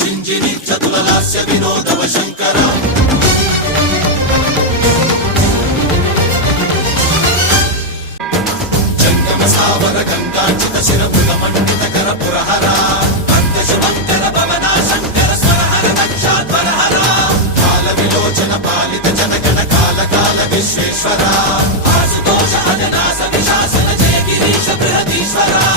शिञ्जिनि चतुललास्य विनोदव शङ्कर जङ्गम स्थावर गङ्गार्चित शिरमृगमण्डित कर पुरहरा शुभङ्कर भवना शङ्कर स्वरहर दक्षाध्वरहर काल विलोचन पालित जनगण काल काल विश्वेश्वरा आशुतोष अजनास विशासन जय गिरीश बृहदीश्वरा